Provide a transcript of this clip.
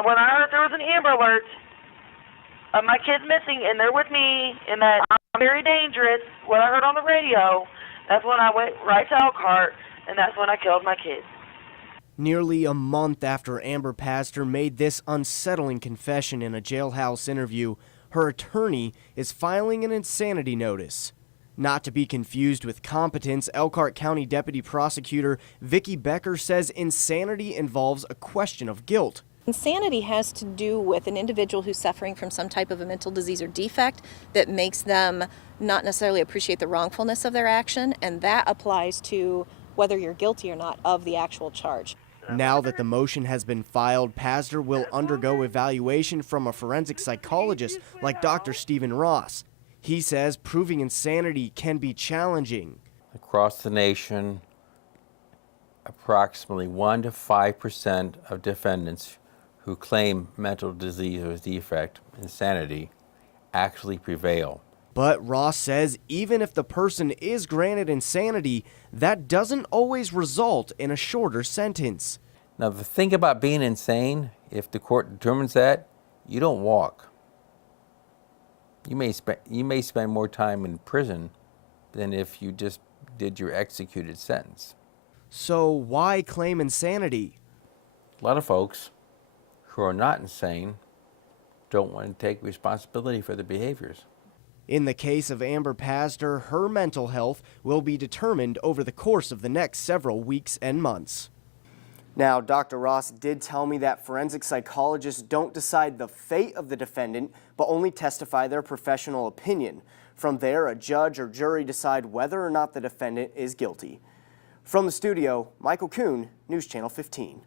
When I heard there was an Amber Alert of my kids missing and they're with me and that I'm very dangerous, what I heard on the radio, that's when I went right to Elkhart, and that's when I killed my kids. Nearly a month after Amber Pasztor made this unsettling confession in a jailhouse interview, her attorney is filing an insanity notice. Not to be confused with competence, Elkhart County Deputy Prosecutor Vicki Becker says insanity involves a question of guilt. Insanity has to do with an individual who's suffering from some type of a mental disease or defect that makes them not necessarily appreciate the wrongfulness of their action, and that applies to whether you're guilty or not of the actual charge. Now that the motion has been filed, Pasztor will undergo evaluation from a forensic psychologist like Dr. Stephen Ross. He says proving insanity can be challenging. Across the nation, approximately 1 to 5% of defendants who claim mental disease or defect, insanity, actually prevail. But Ross says even if the person is granted insanity, that doesn't always result in a shorter sentence. Now, the thing about being insane, if the court determines that, you don't walk. You may spend more time in prison than if you just did your executed sentence. So why claim insanity? A lot of folks who are not insane don't want to take responsibility for their behaviors. In the case of Amber Pasztor, her mental health will be determined over the course of the next several weeks and months. Now, Dr. Ross did tell me that forensic psychologists don't decide the fate of the defendant, but only testify their professional opinion. From there, a judge or jury decide whether or not the defendant is guilty. From the studio, Michael Kuhn, News Channel 15.